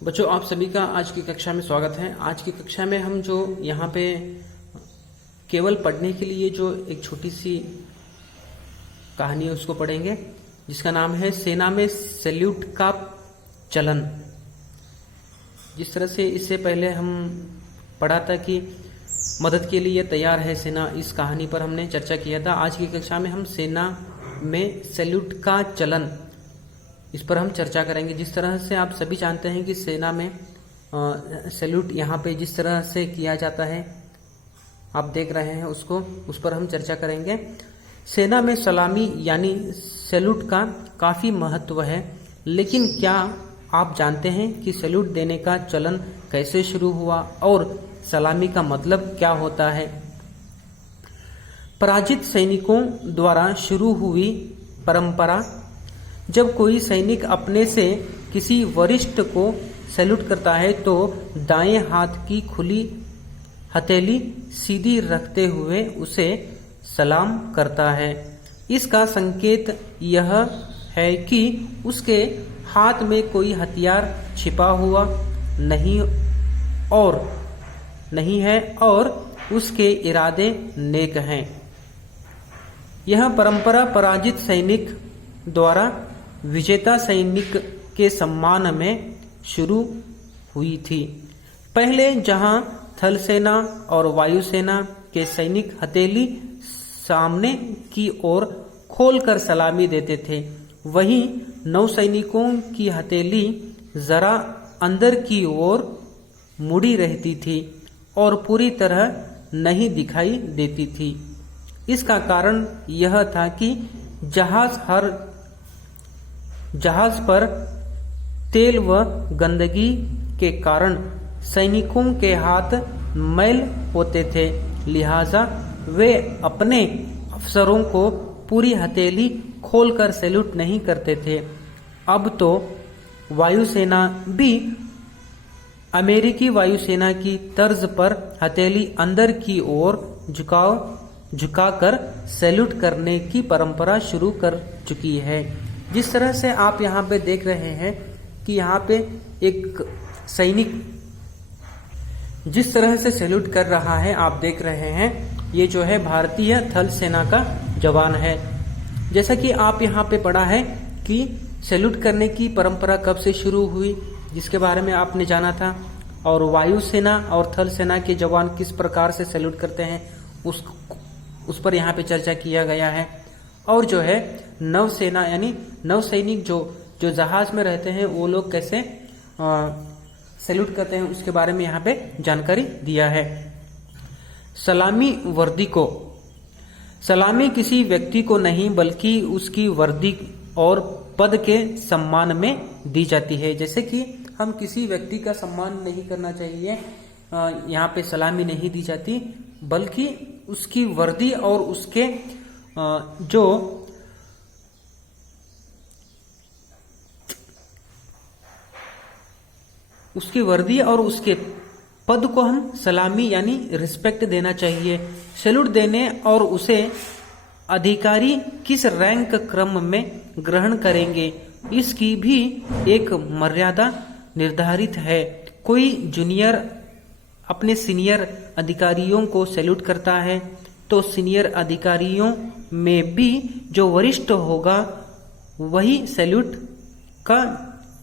बच्चों, आप सभी का आज की कक्षा में स्वागत है। आज की कक्षा में हम जो यहाँ पे केवल पढ़ने के लिए जो एक छोटी सी कहानी है उसको पढ़ेंगे, जिसका नाम है सेना में सैल्यूट का चलन। जिस तरह से इससे पहले हम पढ़ा था कि मदद के लिए तैयार है सेना, इस कहानी पर हमने चर्चा किया था। आज की कक्षा में हम सेना में सैल्यूट का चलन, इस पर हम चर्चा करेंगे। जिस तरह से आप सभी जानते हैं कि सेना में सैल्यूट यहाँ पे जिस तरह से किया जाता है, आप देख रहे हैं उसको, उस पर हम चर्चा करेंगे। सेना में सलामी यानी सैल्यूट का काफ़ी महत्व है, लेकिन क्या आप जानते हैं कि सैल्यूट देने का चलन कैसे शुरू हुआ और सलामी का मतलब क्या होता है? पराजित सैनिकों द्वारा शुरू हुई परंपरा। जब कोई सैनिक अपने से किसी वरिष्ठ को सैल्यूट करता है तो दाएं हाथ की खुली हथेली सीधी रखते हुए उसे सलाम करता है। इसका संकेत यह है कि उसके हाथ में कोई हथियार छिपा हुआ नहीं है और उसके इरादे नेक हैं। यह परंपरा पराजित सैनिक द्वारा विजेता सैनिक के सम्मान में शुरू हुई थी। पहले जहां थल सेना और वायुसेना के सैनिक हथेली सामने की ओर खोलकर सलामी देते थे, वहीं नौसैनिकों की हथेली जरा अंदर की ओर मुड़ी रहती थी और पूरी तरह नहीं दिखाई देती थी। इसका कारण यह था कि जहाज पर तेल व गंदगी के कारण सैनिकों के हाथ मैल होते थे, लिहाजा वे अपने अफसरों को पूरी हथेली खोलकर सैल्यूट नहीं करते थे। अब तो वायुसेना भी अमेरिकी वायुसेना की तर्ज पर हथेली अंदर की ओर झुकाकर सैल्यूट करने की परंपरा शुरू कर चुकी है। जिस तरह से आप यहाँ पे देख रहे हैं कि यहाँ पे एक सैनिक जिस तरह से सैल्यूट कर रहा है, आप देख रहे हैं, ये जो है भारतीय थल सेना का जवान है। जैसा कि आप यहाँ पे पढ़ा है कि सैल्यूट करने की परंपरा कब से शुरू हुई, जिसके बारे में आपने जाना था, और वायुसेना और थल सेना के जवान किस प्रकार से सैल्यूट करते हैं उस पर यहाँ पे चर्चा किया गया है। और जो है नौसेना यानी नौसैनिक जो जहाज में रहते हैं, वो लोग कैसे सैल्यूट करते हैं उसके बारे में यहाँ पे जानकारी दिया है। सलामी वर्दी को, सलामी किसी व्यक्ति को नहीं बल्कि उसकी वर्दी और पद के सम्मान में दी जाती है। जैसे कि हम किसी व्यक्ति का सम्मान नहीं करना चाहिए, यहाँ पे सलामी नहीं दी जाती, बल्कि उसकी वर्दी और उसके उसकी वर्दी और उसके पद को हम सलामी यानी रिस्पेक्ट देना चाहिए। सैल्यूट देने और उसे अधिकारी किस रैंक क्रम में ग्रहण करेंगे, इसकी भी एक मर्यादा निर्धारित है। कोई जूनियर अपने सीनियर अधिकारियों को सैल्यूट करता है तो सीनियर अधिकारियों में भी जो वरिष्ठ होगा वही सैल्यूट का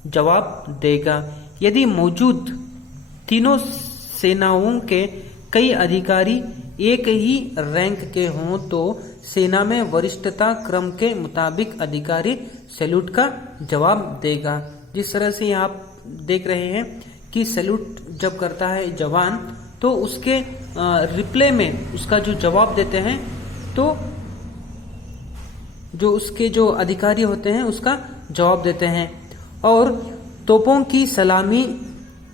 जवाब देगा। यदि मौजूद तीनों सेनाओं के कई अधिकारी एक ही रैंक के हों तो सेना में वरिष्ठता क्रम के मुताबिक अधिकारी सैल्यूट का जवाब देगा। जिस तरह से आप देख रहे हैं कि सैल्यूट जब करता है जवान, तो उसके रिप्ले में उसका जो जवाब देते हैं, तो जो उसके जो अधिकारी होते हैं उसका जवाब देते हैं। और तोपों की सलामी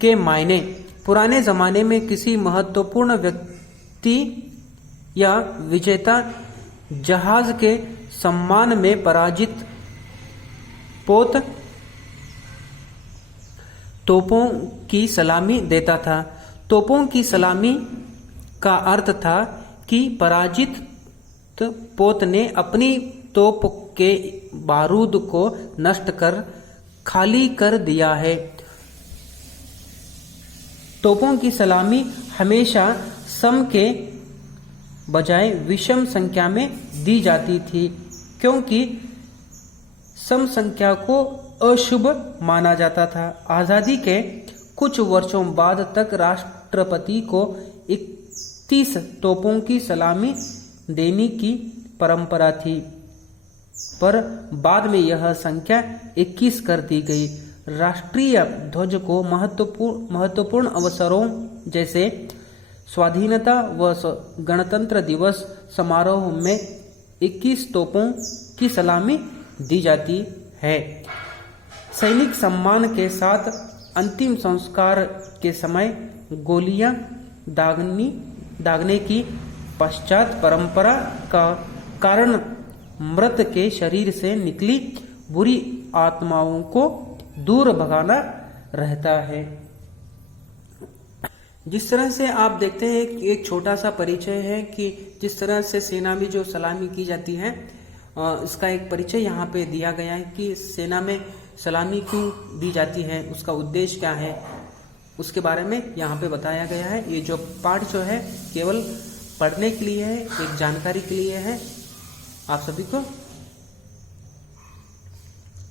के मायने, पुराने जमाने में किसी महत्वपूर्ण व्यक्ति या विजेता जहाज के सम्मान में पराजित पोत तोपों की सलामी देता था। तोपों की सलामी का अर्थ था कि पराजित पोत ने अपनी तोप के बारूद को नष्ट कर खाली कर दिया है। तोपों की सलामी हमेशा सम के बजाय विषम संख्या में दी जाती थी, क्योंकि सम संख्या को अशुभ माना जाता था। आजादी के कुछ वर्षों बाद तक राष्ट्रपति को 31 तोपों की सलामी देने की परंपरा थी, पर बाद में यह संख्या 21 कर दी गई। राष्ट्रीय ध्वज को महत्वपूर्ण अवसरों जैसे स्वाधीनता व गणतंत्र दिवस समारोह में 21 तोपों की सलामी दी जाती है। सैनिक सम्मान के साथ अंतिम संस्कार के समय गोलियां दागने की पश्चात परंपरा का कारण मृत के शरीर से निकली बुरी आत्माओं को दूर भगाना रहता है। जिस तरह से आप देखते हैं कि एक छोटा सा परिचय है कि जिस तरह से सेना में जो सलामी की जाती है, इसका एक परिचय यहाँ पे दिया गया है कि सेना में सलामी क्यों दी जाती है, उसका उद्देश्य क्या है, उसके बारे में यहाँ पे बताया गया है। ये जो पाठ जो है केवल पढ़ने के लिए है, एक जानकारी के लिए है। आप सभी को